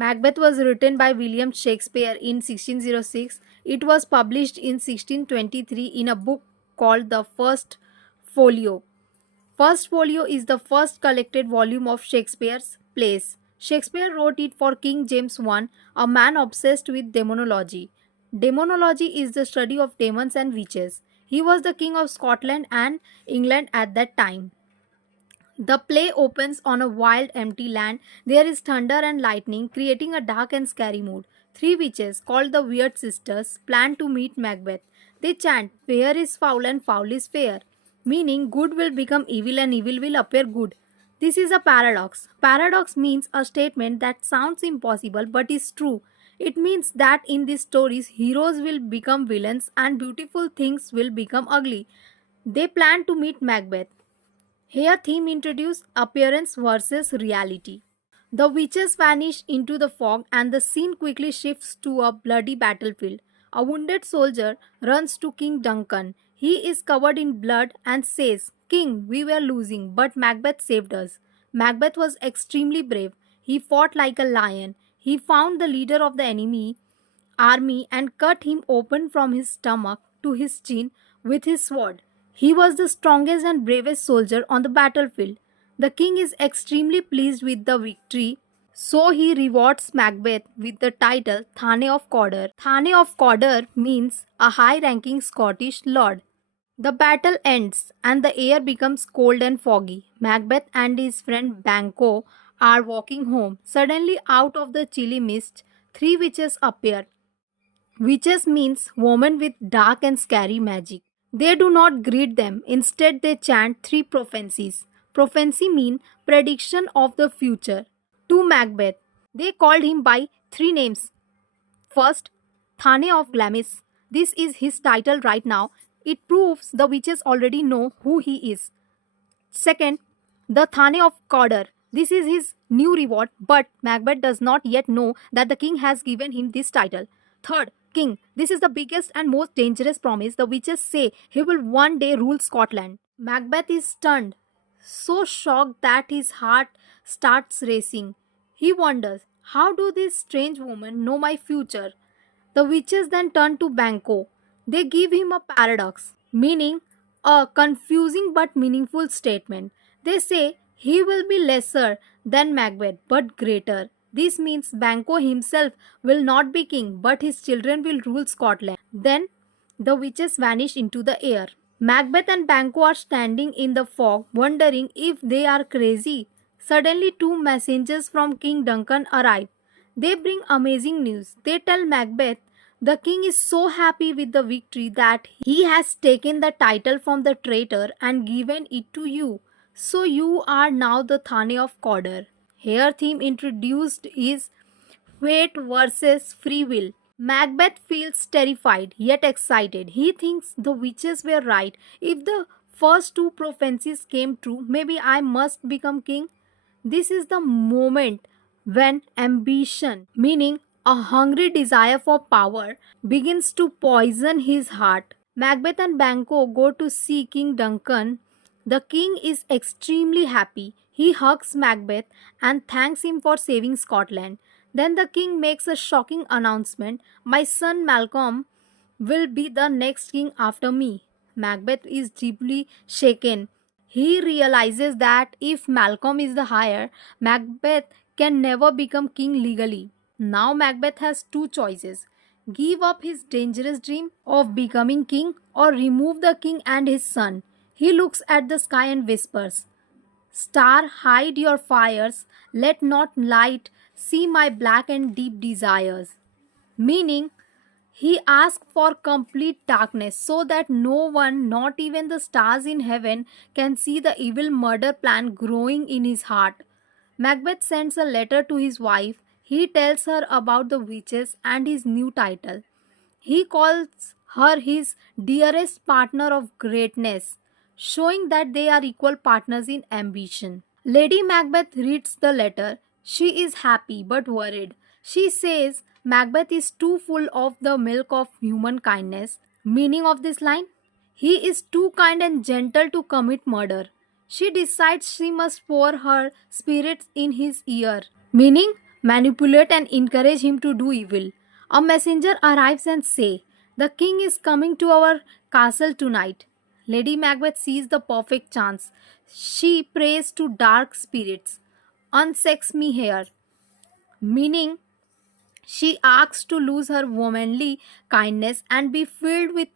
Macbeth was written by William Shakespeare in 1606. It was published in 1623 in a book called The First Folio. First Folio is the first collected volume of Shakespeare's plays. Shakespeare wrote it for King James I, a man obsessed with demonology. Demonology is the study of demons and witches. He was the king of Scotland and England at that time. The play opens on a wild, empty land. There is thunder and lightning, creating a dark and scary mood. Three witches, called the Weird Sisters, plan to meet Macbeth. They chant, "Fair is foul and foul is fair," meaning good will become evil and evil will appear good. This is a paradox. Paradox means a statement that sounds impossible but is true. It means that in these stories, heroes will become villains and beautiful things will become ugly. They plan to meet Macbeth. Here theme introduced appearance versus reality. The witches vanish into the fog and the scene quickly shifts to a bloody battlefield. A wounded soldier runs to King Duncan. He is covered in blood and says, "King, we were losing, but Macbeth saved us." Macbeth was extremely brave. He fought like a lion. He found the leader of the enemy army and cut him open from his stomach to his chin with his sword. He was the strongest and bravest soldier on the battlefield. The king is extremely pleased with the victory, so he rewards Macbeth with the title Thane of Cawdor. Thane of Cawdor means a high-ranking Scottish lord. The battle ends and the air becomes cold and foggy. Macbeth and his friend Banquo are walking home. Suddenly, out of the chilly mist, three witches appear. Witches means women with dark and scary magic. They do not greet them. Instead, they chant three prophecies. Prophecy mean prediction of the future. To Macbeth, they called him by three names. First, Thane of Glamis. This is his title right now. It proves the witches already know who he is. Second, the Thane of Cawdor. This is his new reward, but Macbeth does not yet know that the king has given him this title. Third, King. This is the biggest and most dangerous promise. The witches say he will one day rule Scotland. Macbeth is stunned, so shocked that his heart starts racing. He wonders, how do these strange women know my future? The witches then turn to Banquo. They give him a paradox, meaning a confusing but meaningful statement. They say he will be lesser than Macbeth but greater. This means Banquo himself will not be king, but his children will rule Scotland. Then the witches vanish into the air. Macbeth and Banquo are standing in the fog, wondering if they are crazy. Suddenly, two messengers from King Duncan arrive. They bring amazing news. They tell Macbeth the king is so happy with the victory that he has taken the title from the traitor and given it to you. So you are now the Thane of Cawdor. Here theme introduced is fate versus free will. Macbeth feels terrified yet excited. He thinks the witches were right. If the first two prophecies came true, maybe I must become king. This is the moment when ambition, meaning a hungry desire for power, begins to poison his heart. Macbeth and Banquo go to see King Duncan. The king is extremely happy. He hugs Macbeth and thanks him for saving Scotland. Then the king makes a shocking announcement: "My son Malcolm will be the next king after me." Macbeth is deeply shaken. He realizes that if Malcolm is the heir, Macbeth can never become king legally. Now Macbeth has two choices: give up his dangerous dream of becoming king or remove the king and his son. He looks at the sky and whispers, "Star, hide your fires, let not light see my black and deep desires." Meaning, he asks for complete darkness so that no one, not even the stars in heaven, can see the evil murder plan growing in his heart. Macbeth sends a letter to his wife. He tells her about the witches and his new title. He calls her his dearest partner of greatness, showing that they are equal partners in ambition. Lady Macbeth reads the letter. She is happy but worried. She says Macbeth is too full of the milk of human kindness. Meaning of this line? He is too kind and gentle to commit murder. She decides she must pour her spirits in his ear. Meaning, manipulate and encourage him to do evil. A messenger arrives and say, "The king is coming to our castle tonight." Lady Macbeth sees the perfect chance. She prays to dark spirits, "Unsex me here," meaning she asks to lose her womanly kindness and be filled with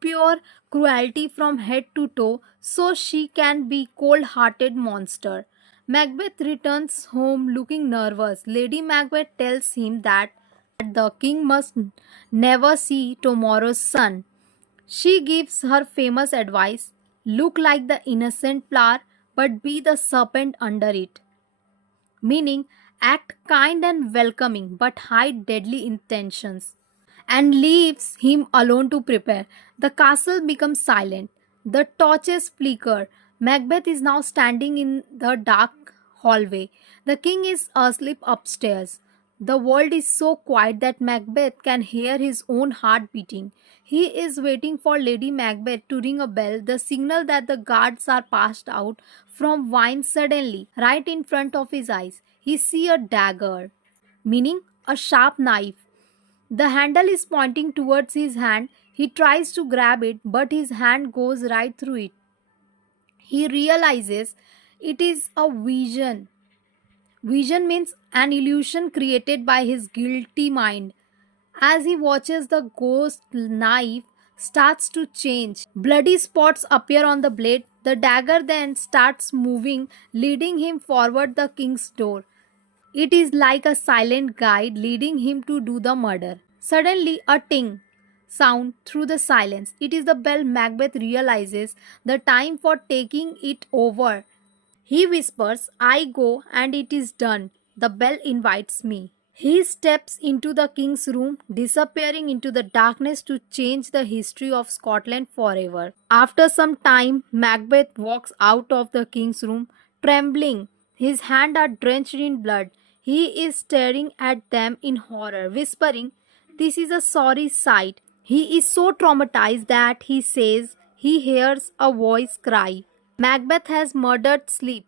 pure cruelty from head to toe so she can be cold-hearted monster. Macbeth returns home looking nervous. Lady Macbeth tells him that the king must never see tomorrow's sun. She gives her famous advice: look like the innocent flower but be the serpent under it, meaning act kind and welcoming but hide deadly intentions, and leaves him alone to prepare. The castle becomes silent. The torches flicker. Macbeth is now standing in the dark hallway. The king is asleep upstairs. The world is so quiet that Macbeth can hear his own heart beating. He is waiting for Lady Macbeth to ring a bell, the signal that the guards are passed out from wine. Suddenly, right in front of his eyes, he sees a dagger, meaning a sharp knife. The handle is pointing towards his hand. He tries to grab it, but his hand goes right through it. He realizes it is a vision. Vision means an illusion created by his guilty mind. As he watches, the ghost knife starts to change. Bloody spots appear on the blade. The dagger then starts moving, leading him forward the king's door. It is like a silent guide leading him to do the murder. Suddenly, a ting sound through the silence. It is the bell. Macbeth realizes the time for taking it over. He whispers, "I go and it is done." The bell invites me. He steps into the king's room, disappearing into the darkness to change the history of Scotland forever. After some time, Macbeth walks out of the king's room, trembling. His hands are drenched in blood. He is staring at them in horror, whispering, "This is a sorry sight." He is so traumatized that he says he hears a voice cry, "Macbeth has murdered sleep."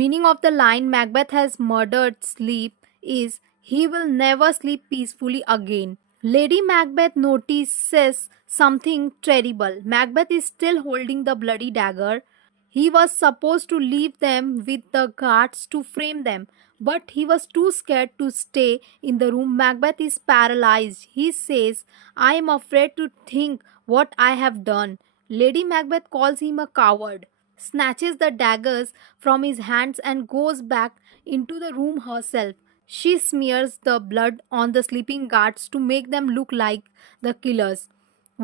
Meaning of the line "Macbeth has murdered sleep" is he will never sleep peacefully again. Lady Macbeth notices something terrible. Macbeth is still holding the bloody dagger. He was supposed to leave them with the guards to frame them, but he was too scared to stay in the room. Macbeth is paralyzed. He says, "I am afraid to think what I have done." Lady Macbeth calls him a coward, snatches the daggers from his hands, and goes back into the room herself. She smears the blood on the sleeping guards to make them look like the killers.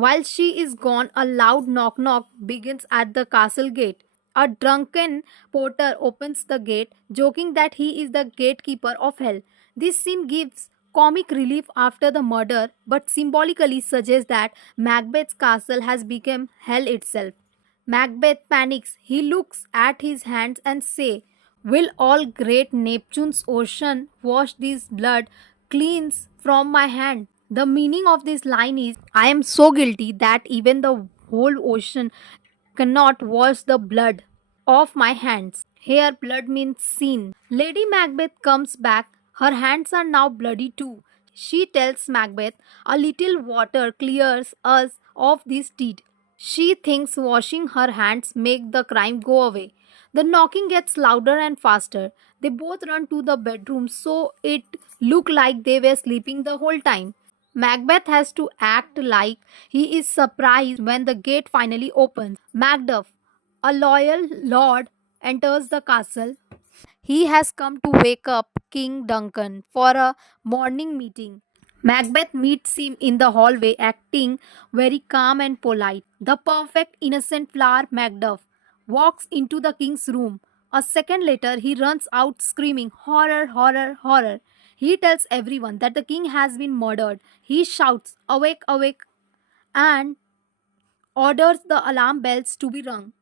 While she is gone, a loud knock knock begins at the castle gate. A drunken porter opens the gate, joking that he is the gatekeeper of hell. This scene gives comic relief after the murder, but symbolically suggests that Macbeth's castle has become hell itself. Macbeth panics. He looks at his hands and says, "Will all great Neptune's ocean wash this blood clean from my hand?" The meaning of this line is, "I am so guilty that even the whole ocean cannot wash the blood off my hands." Here, blood means sin. Lady Macbeth comes back. Her hands are now bloody too. She tells Macbeth, "A little water clears us of this deed." She thinks washing her hands make the crime go away. The knocking gets louder and faster. They both run to the bedroom so it looked like they were sleeping the whole time. Macbeth has to act like he is surprised when the gate finally opens. Macduff, a loyal lord, enters the castle. He has come to wake up King Duncan for a morning meeting. Macbeth meets him in the hallway, acting very calm and polite. The perfect innocent flower, Macduff, walks into the king's room. A second later, he runs out screaming, "Horror, horror, horror." He tells everyone that the king has been murdered. He shouts, "Awake, awake," and orders the alarm bells to be rung.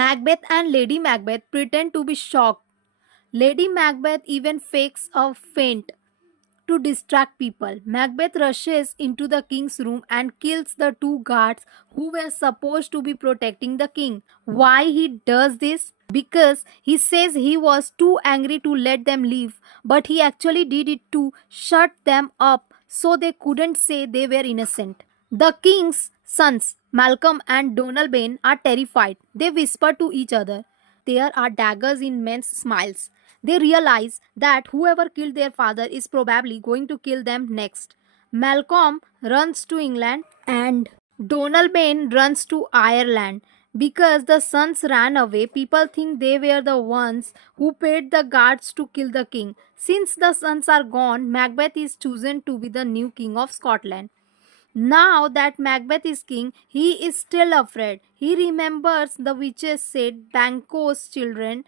Macbeth and Lady Macbeth pretend to be shocked. Lady Macbeth even fakes a faint. to distract people. Macbeth rushes into the king's room and kills the two guards who were supposed to be protecting the king. Why he does this? Because he says he was too angry to let them leave, but he actually did it to shut them up so they couldn't say they were innocent. The king's sons, Malcolm and Donalbain, are terrified. They whisper to each other. There are daggers in men's smiles. They realize that whoever killed their father is probably going to kill them next. Malcolm runs to England and Donalbain runs to Ireland. Because the sons ran away, people think they were the ones who paid the guards to kill the king. Since the sons are gone, Macbeth is chosen to be the new king of Scotland. Now that Macbeth is king, he is still afraid. He remembers the witches said Banquo's children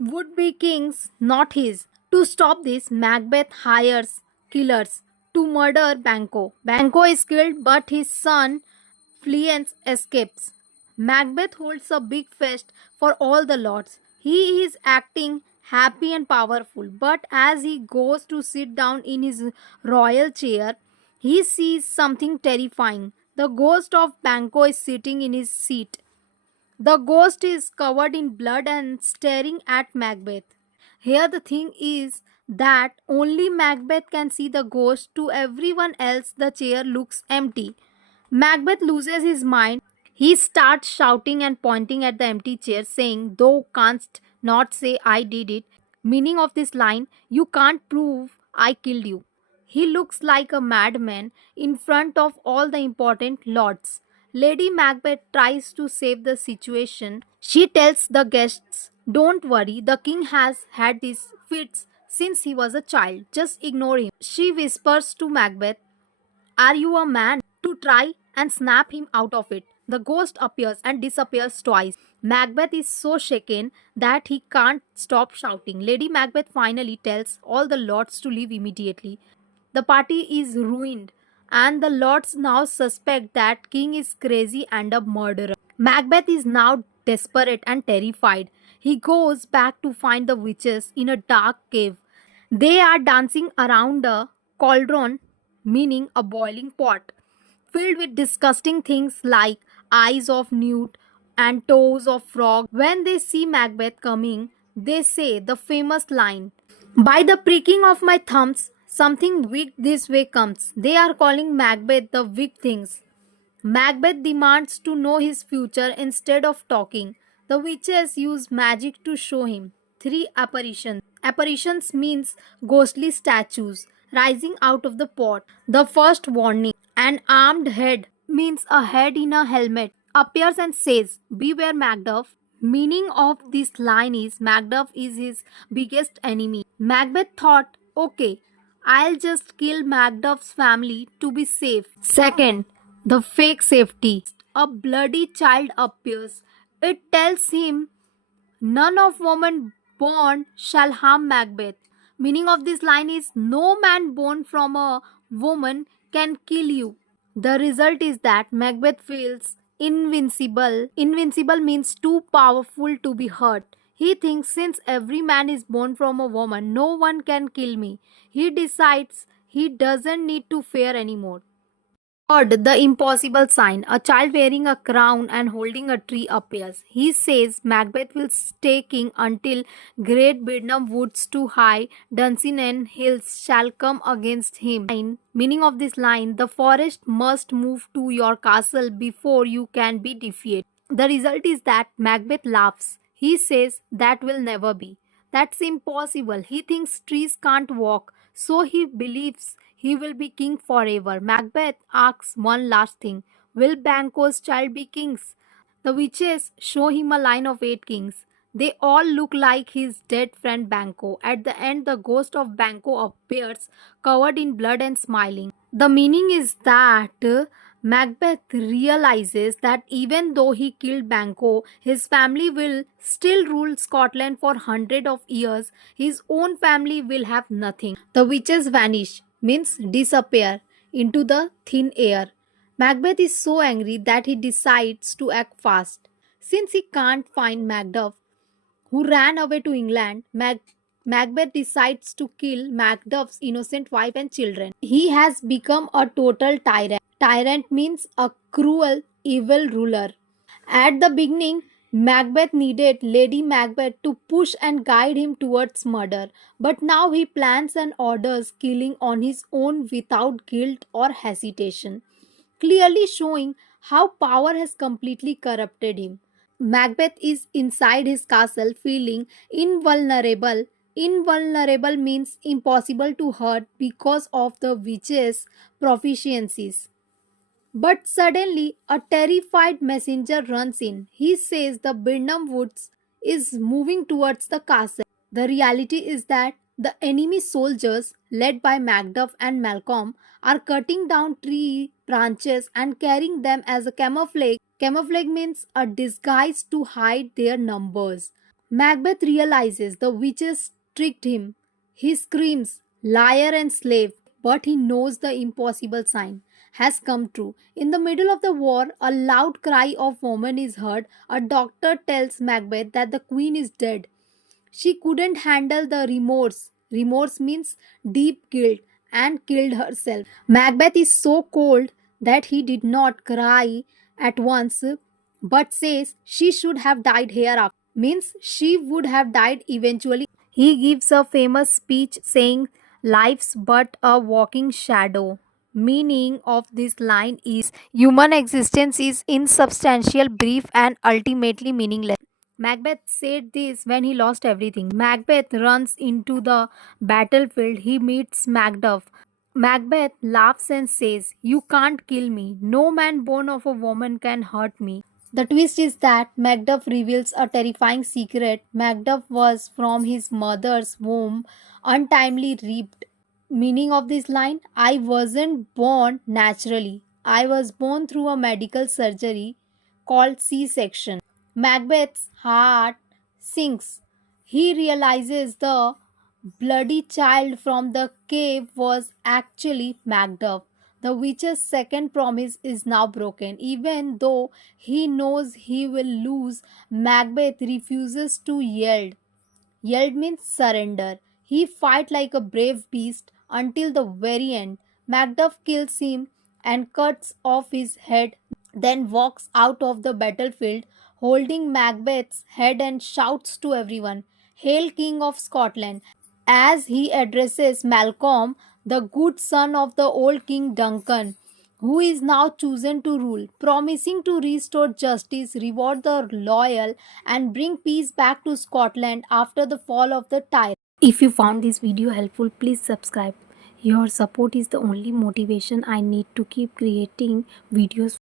would be kings, not his. To stop this, Macbeth hires killers to murder Banquo. Banquo is killed, but his son Fleance escapes. Macbeth holds a big feast for all the lords. He is acting happy and powerful, but as he goes to sit down in his royal chair, he sees something terrifying. The ghost of Banquo is sitting in his seat. The ghost is covered in blood and staring at Macbeth. Here, the thing is that only Macbeth can see the ghost. To everyone else, the chair looks empty. Macbeth loses his mind. He starts shouting and pointing at the empty chair, saying, "Thou canst not say I did it." Meaning of this line, you can't prove I killed you. He looks like a madman in front of all the important lords. Lady Macbeth tries to save the situation. She tells the guests, "Don't worry, the king has had these fits since he was a child. Just ignore him." She whispers to Macbeth, "Are you a man?" to try and snap him out of it. The ghost appears and disappears twice. Macbeth is so shaken that he can't stop shouting. Lady Macbeth finally tells all the lords to leave immediately. The party is ruined, and the lords now suspect that king is crazy and a murderer. Macbeth is now desperate and terrified. He goes back to find the witches in a dark cave. They are dancing around a cauldron, meaning a boiling pot, filled with disgusting things like eyes of newt and toes of frog. When they see Macbeth coming, they say the famous line, "By the pricking of my thumbs, something wicked this way comes." They are calling Macbeth the wicked things. Macbeth demands to know his future instead of talking. The witches use magic to show him three apparitions. Apparitions means ghostly statues rising out of the pot. The first warning, an armed head means a head in a helmet appears and says, "Beware Macduff." Meaning of this line is Macduff is his biggest enemy. Macbeth thought, okay, I'll just kill Macduff's family to be safe. Second, the fake safety. A bloody child appears. It tells him, "None of woman born shall harm Macbeth." Meaning of this line is no man born from a woman can kill you. The result is that Macbeth feels invincible. Invincible means too powerful to be hurt. He thinks since every man is born from a woman, no one can kill me. He decides he doesn't need to fear anymore. Third, the impossible sign. A child wearing a crown and holding a tree appears. He says Macbeth will stay king until great Birnam woods to high Dunsinane hills shall come against him. Meaning of this line, the forest must move to your castle before you can be defeated. The result is that Macbeth laughs. He says that will never be. That's impossible. He thinks trees can't walk, so he believes he will be king forever. Macbeth asks one last thing. Will Banquo's child be kings? The witches show him a line of 8 kings. They all look like his dead friend Banquo. At the end, the ghost of Banquo appears, covered in blood and smiling. The meaning is that Macbeth realizes that even though he killed Banquo, his family will still rule Scotland for hundreds of years. His own family will have nothing. The witches vanish, means disappear into the thin air. Macbeth is so angry that he decides to act fast. Since he can't find Macduff, who ran away to England, Macbeth decides to kill Macduff's innocent wife and children. He has become a total tyrant. Tyrant means a cruel, evil ruler. At the beginning, Macbeth needed Lady Macbeth to push and guide him towards murder, but now he plans and orders killing on his own without guilt or hesitation, clearly showing how power has completely corrupted him. Macbeth is inside his castle feeling invulnerable. Invulnerable means impossible to hurt because of the witch's proficiencies. But suddenly, a terrified messenger runs in. He says the Birnam Woods is moving towards the castle. The reality is that the enemy soldiers, led by Macduff and Malcolm, are cutting down tree branches and carrying them as a camouflage. Camouflage means a disguise to hide their numbers. Macbeth realizes the witches tricked him. He screams, liar and slave, but he knows the impossible sign has come true. In the middle of the war, a loud cry of woman is heard. A doctor tells Macbeth that the queen is dead. She couldn't handle the remorse. Remorse means deep guilt and killed herself. Macbeth is so cold that he did not cry at once but says she should have died hereafter. Means she would have died eventually. He gives a famous speech saying, life's but a walking shadow. Meaning of this line is human existence is insubstantial, brief, and ultimately meaningless. Macbeth said this when he lost everything. Macbeth runs into the battlefield. He meets Macduff. Macbeth laughs and says, you can't kill me. No man born of a woman can hurt me. The twist is that Macduff reveals a terrifying secret. Macduff was from his mother's womb, untimely reaped. Meaning of this line, I wasn't born naturally. I was born through a medical surgery called C section. Macbeth's heart sinks. He realizes the bloody child from the cave was actually Macduff. The witch's second promise is now broken. Even though he knows he will lose, Macbeth refuses to yield. Yield means surrender. He fights like a brave beast until the very end. Macduff kills him and cuts off his head, then walks out of the battlefield holding Macbeth's head and shouts to everyone, Hail King of Scotland! As he addresses Malcolm, the good son of the old King Duncan, who is now chosen to rule, promising to restore justice, reward the loyal, and bring peace back to Scotland after the fall of the tyrant. If you found this video helpful, please subscribe. Your support is the only motivation I need to keep creating videos.